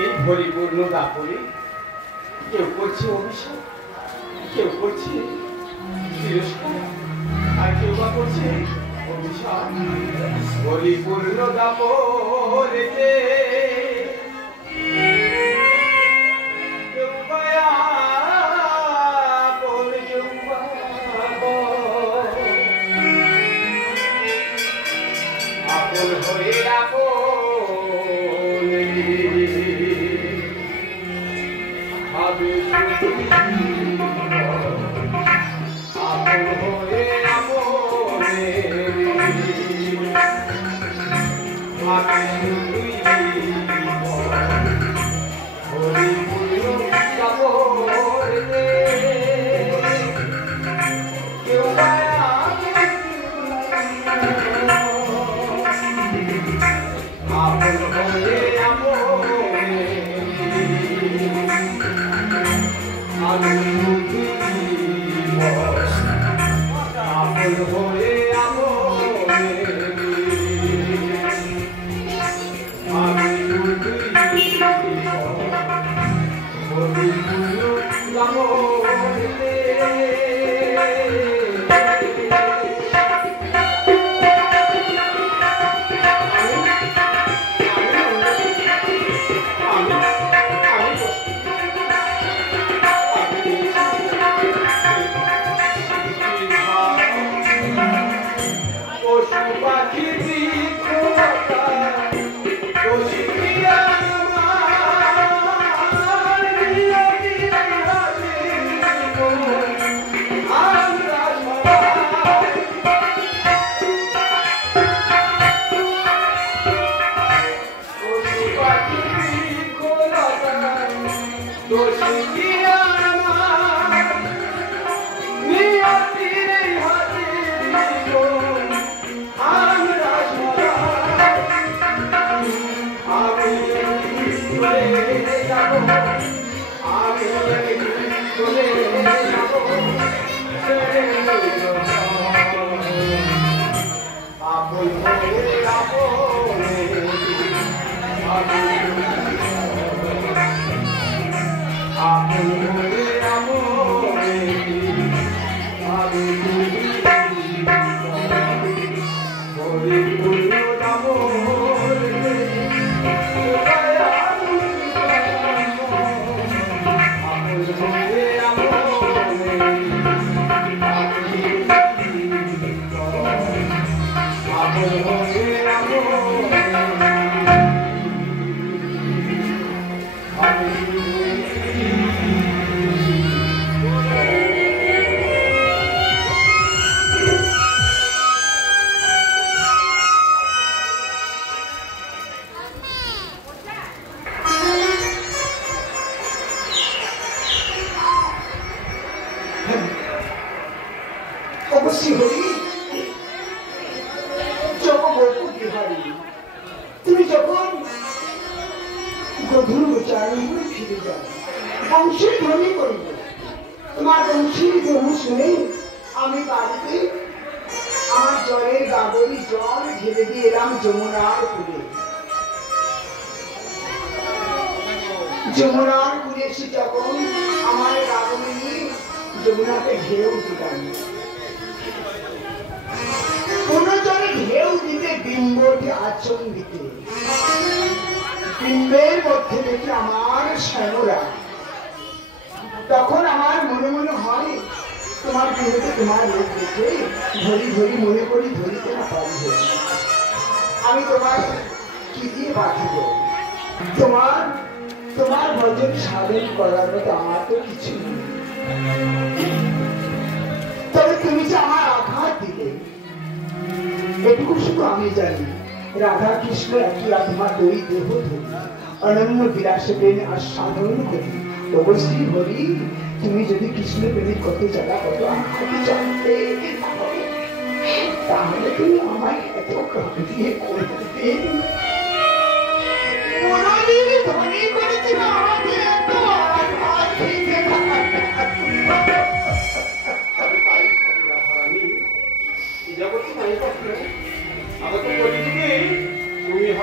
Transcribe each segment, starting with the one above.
এই পরিপূর্ণ দাপরে কেউ করছে অভিশাপ, কেউ করছে তিরস্কার, আর কেউ বা করছে অভিশাপ। পরিপূর্ণ দাপরেতে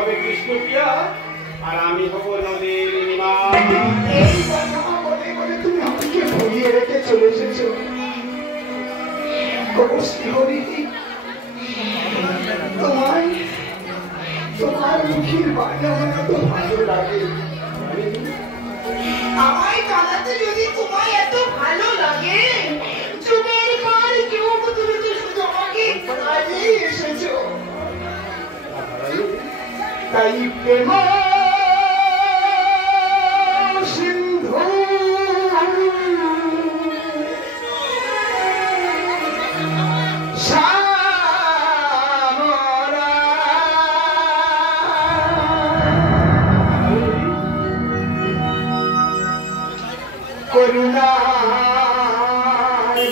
হবে কৃষ্ণপ্রিয়া আর আমি হব নদীর নীলিমা। এই কথা বলে বলে তুমি আমাকে ভুলিয়ে রেখে চলে এসেছো। তোমার মুখের বাণী আমার এত ভালো লাগে। আমায় জানাতে যদি তোমায় এত ভালো লাগে, যুগের পর যুগ তুমি তো শুধু আমাকে কাজেই এসেছো। তাই প্রেম সিন্ধু করুণার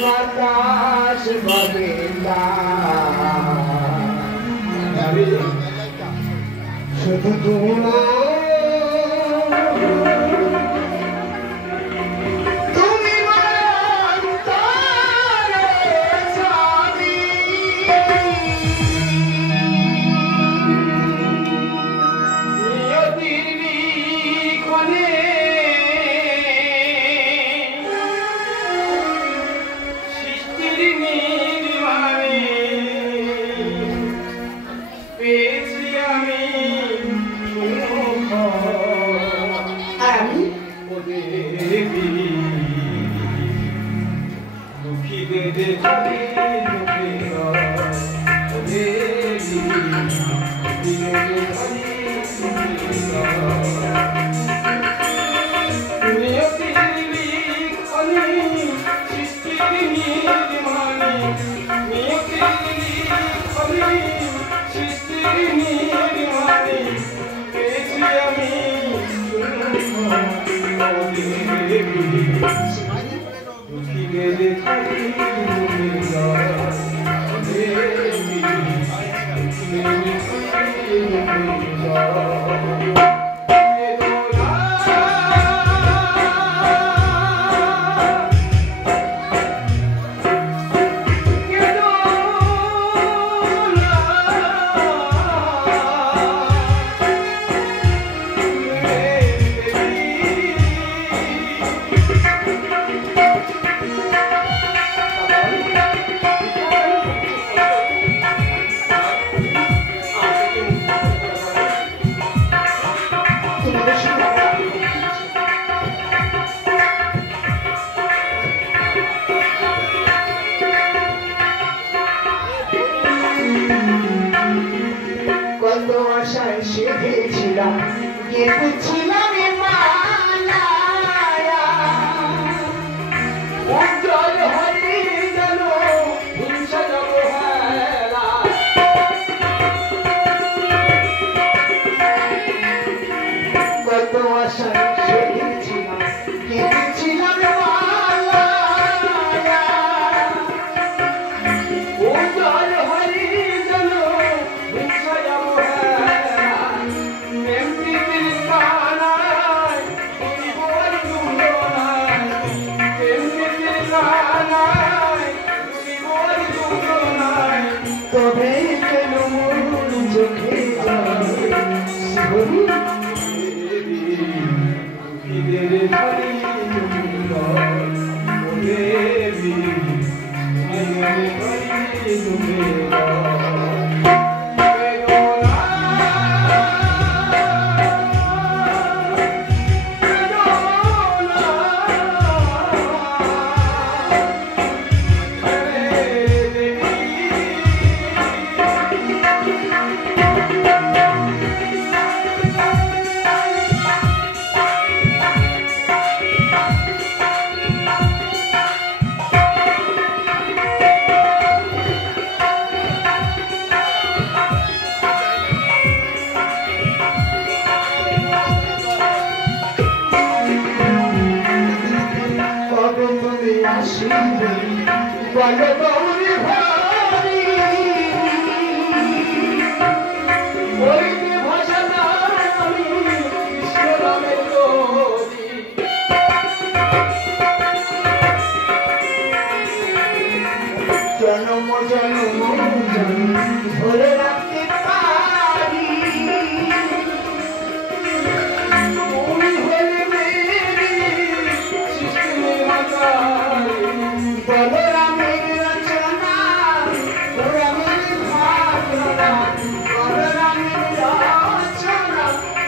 বাতাস ববেলা শুধু তুমি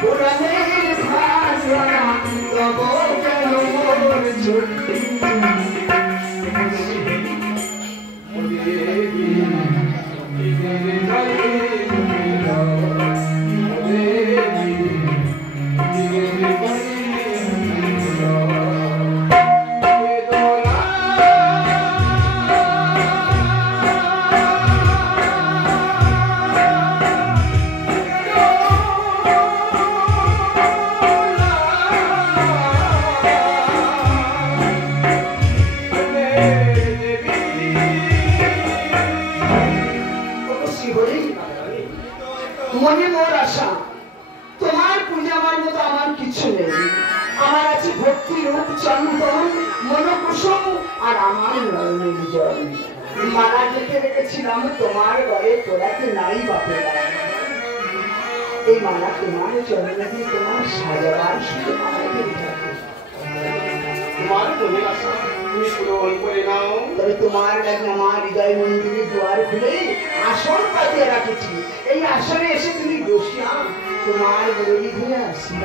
পুরাণের ভাষা তব কেন মোর ছুটি মনে মোর আশা তোমার পূজা আমার মতো আমার কিছু নেই আমার আছে ভক্তি রূপ চন্দন মনোকুসুম আর আমার নয়নের জল মালা গেঁথে রেখেছিলাম তোমার ঘরে পোড়াতে নাই বাপের এই মালা তোমার চরণে দিয়ে তোমার সাজাবার শুধু আমাদের তোমার মনের আশা তুমি পূরণ করে নাও। তবে তোমার লাগে আমার হৃদয় মন্দিরে দুয়ার খুলে আসন পাতিয়ে রাখেছি এই আসনে এসে তুমি বসিয়া তোমার বলি ধরে আসি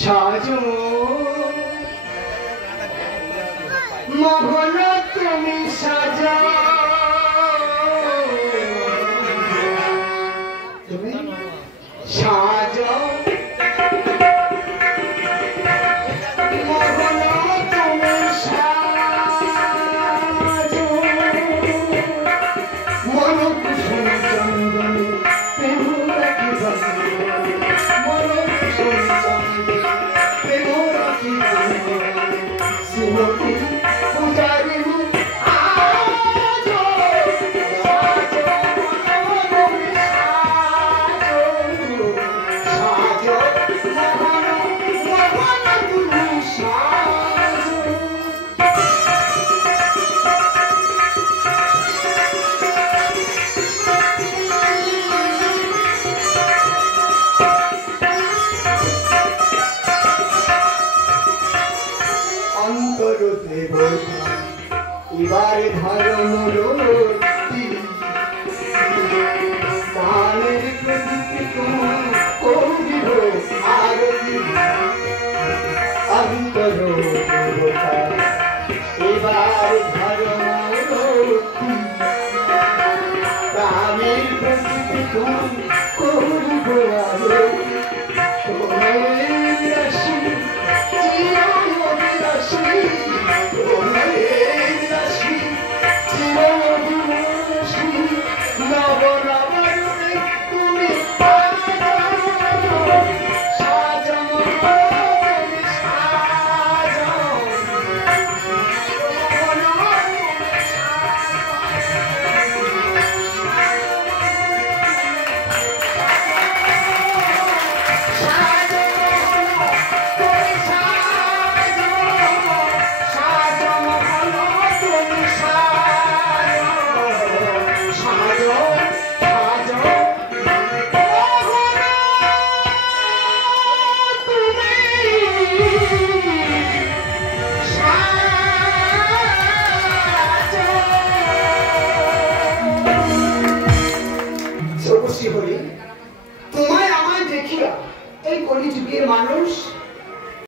সাজো মোহন তুমি সাজা তুমি সাজো এবারে ধর্ম রতি কানের প্রদীপ করিব আরতি অন্তর দেবতা এবার ধর্ম রতি কানের প্রদীপ করিব আরতি তোমার রাশি চিরবিরাশি তোমায় আমায় দেখিয়া এই কলিযুগের মানুষ